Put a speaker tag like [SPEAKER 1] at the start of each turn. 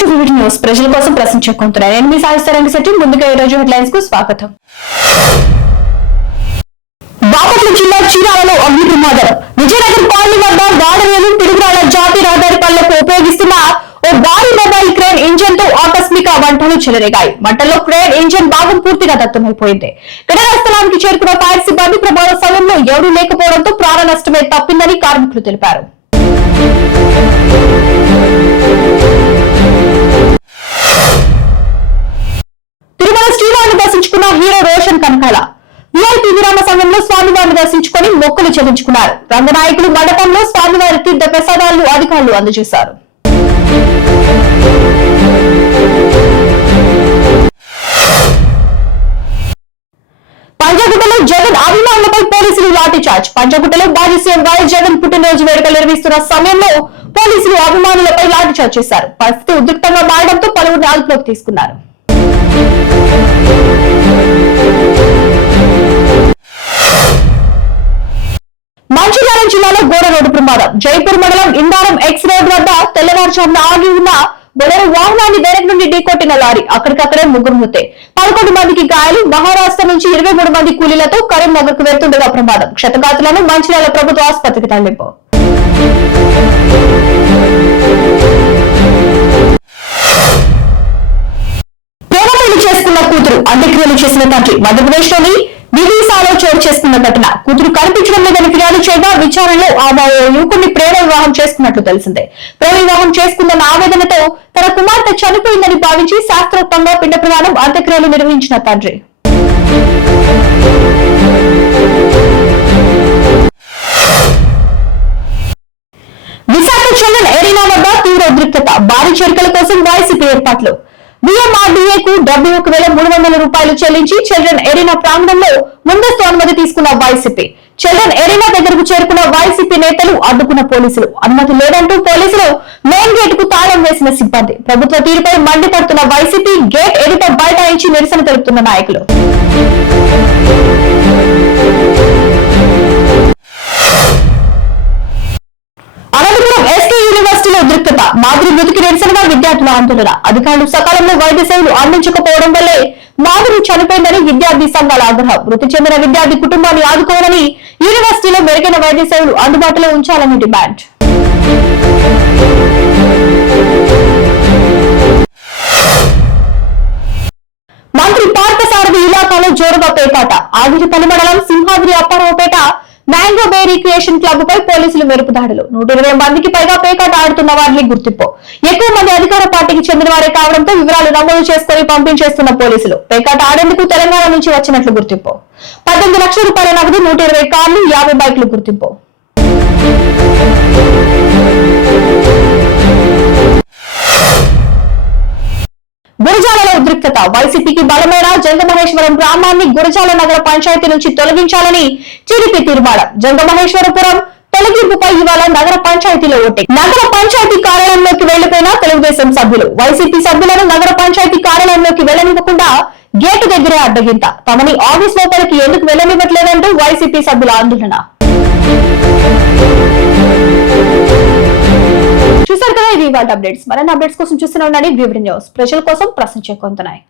[SPEAKER 1] To vivid news ప్రజల కోసం ప్రశ్నించే కొంటున్నారు నేను మీ సాయిస్తారంగి శెట్టి. ముందుగా ఈ రోజు హెడ్లైన్స్కు స్వాగతం. బాపట్ల జిల్లా చీరాలలో అగ్ని ప్రమాదం. విజయనగరం కాలనీ వద్ద వాడవేలు పిడుగురాళ్ళ జాతీయ రహదారి పనులకు ఉపయోగిస్తున్న ఓ భారీ మొబైల్ క్రేన్ ఇంజన్తో ఆకస్మిక మంటలు చెలరేగాయి. మంటల్లో క్రేన్ ఇంజన్ భాగం పూర్తిగా దత్తమైపోయింది. ఘటనా స్థలానికి చేరుకున్న ఫైర్ సిబ్బంది ప్రమాద సమయంలో ఎవరూ లేకపోవడంతో ప్రాణ నష్టమే తప్పిందని కార్మికులు తెలిపారు. ఆలయంలో స్వామివారిని దర్శించుకుని మొక్కులు చెల్లించుకున్నారు. రంగనాయకులు మండపంలో స్వామివారి తీర్థ ప్రసాదాలను అధికారులు అందజేశారు. పంజాగుట్టలో జగన్ అభిమానులపై పోలీసులు లాఠీచార్జ్ పంజాగుట్టలో మాజీ సీఎం వైఎస్ జగన్ పుట్టినరోజు వేడుకలు నిర్వహిస్తున్న సమయంలో పోలీసులు అభిమానులపై లాఠీచార్జ్ చేశారు. పరిస్థితి ఉద్రిక్తంగా మారడంతో పలువురిని అదుపులోకి తీసుకున్నారు. మంచిర్యాల జిల్లాలో ఘోర రోడ్డు ప్రమాదం. జైపూర్ మండలం ఇందారం ఎక్స్ రోడ్ వద్ద తెల్లవారుజామున ఆగి ఉన్న బొలెరో వాహనాన్ని వెనక నుండి ఢీకొట్టిన లారీ అక్కడికక్కడే ముగ్గురు మృతే. పదకొండు మందికి గాయాలు. మహారాష్ట్ర నుంచి ఇరవై మూడు మంది కూలీలతో కరీంనగర్కు వెళ్తుండగా ప్రమాదం. క్షతగాతులను మంచిర్యాల ప్రభుత్వ ఆసుపత్రికి తరలింపు. ప్రేమ పెళ్ళి చేసుకున్న కూతురు అంత్యక్రియలు చేసిన తండ్రి మధ్యప్రదేశ్లోని విదేశాలో చోటు చేసుకున్న ఘటన. కూతురు కనిపించడం లేదని ఫిర్యాదు చేయగా విచారణలో ఆమె యువకుడిని ప్రేమ వివాహం చేసుకున్నట్లు తెలిసిందే. ప్రేమ వివాహం చేసుకుందన్న ఆవేదనతో తన కుమార్తె చనిపోయిందని భావించి శాస్త్రోక్తంగా పిండ ప్రదానం అంత్యక్రియలు నిర్వహించిన తండ్రి. విశాఖ చంద్రన్ ఎరీనా వద్ద తీవ్ర ఉద్రిక్తత భారీ చేరికల కోసం వైసీపీ ఏర్పాట్లు. బిఎంఆర్డీఏ కు డెబ్బై ఒక వేల మూడు వందల రూపాయలు చెల్లించి చిల్డ్రన్ ఎరీనా ప్రాంగణంలో ముందస్తు అనుమతి తీసుకున్న వైసీపీ. చిల్డ్రన్ ఎరీనా దగ్గరకు చేరుకున్న వైసీపీ నేతలు అడ్డుకున్న పోలీసులు. అనుమతి లేదంటూ పోలీసులు మెయిన్ గేట్కు తాళం వేసిన సిబ్బంది. ప్రభుత్వ తీరుపై మండిపడుతున్న వైసీపీ గేట్ ఎదుట బైఠాయించి నిరసన తెలుపుతున్న నాయకులు. మాదిరి మాధురి మృతికి నిరసనగా విద్యార్థుల ఆందోళన అధికారులు సకాలంలో వైద్య సేవలు అందించకపోవడం వల్లే మాధురి చనిపోయిందని విద్యార్థి సంఘాల ఆగ్రహం. మృతి చెందిన విద్యార్థి కుటుంబాన్ని ఆదుకోవాలని యూనివర్సిటీలో మెరుగైన వైద్య సేవలు అందుబాటులో ఉంచాలని డిమాండ్. మంత్రి పార్థసారథి ఇలాకాలో జోరుగా పేకాట. పని మండలం Simhadri Apparaopeta mango bay recreation club పై పోలీసులు మెరుపు దాడులు. నూట ఇరవై మందికి పైగా పేకాట ఆడుతున్న వారిని గుర్తింపు. ఎక్కువ మంది అధికార పార్టీకి చెందిన వారే కావడంతో వివరాలు నమోదు చేసుకుని పంపించేస్తున్న పోలీసులు. పేకాట ఆడేందుకు తెలంగాణ నుంచి వచ్చినట్లు గుర్తింపు. పద్దెనిమిది లక్షల రూపాయల నగదు నూట ఇరవై కార్లు యాభై బైకులు గుర్తింపు. సంతృప్తత. వైసీపీకి బలమైన జంగమహేశ్వరం గ్రామాన్ని గురజాల నగర పంచాయతీ నుంచి తొలగించాలని టీడీపీ తీర్మానం. జంగమహేశ్వరపురం తొలగింపుపై ఇవాళ నగర పంచాయతీలో ఓటే. నగర పంచాయతీ కార్యాలయంలోకి వెళ్ళిపోయిన తెలుగుదేశం సభ్యులు. వైసీపీ సభ్యులను నగర పంచాయతీ కార్యాలయంలోకి వెళ్ళనివ్వకుండా గేటు దగ్గరే అడ్డగింత. తమని ఆఫీస్ లోపలికి ఎందుకు వెళ్ళనివ్వట్లేదంటూ వైసీపీ సభ్యుల ఆందోళన. వరల్డ్ అప్డేట్స్ మరిన్ని అప్డేట్స్ కోసం చూస్తూనే ఉండండి. బ్యూటీ న్యూస్ ప్రజల కోసం ప్రశ్నించే కొంతనాయి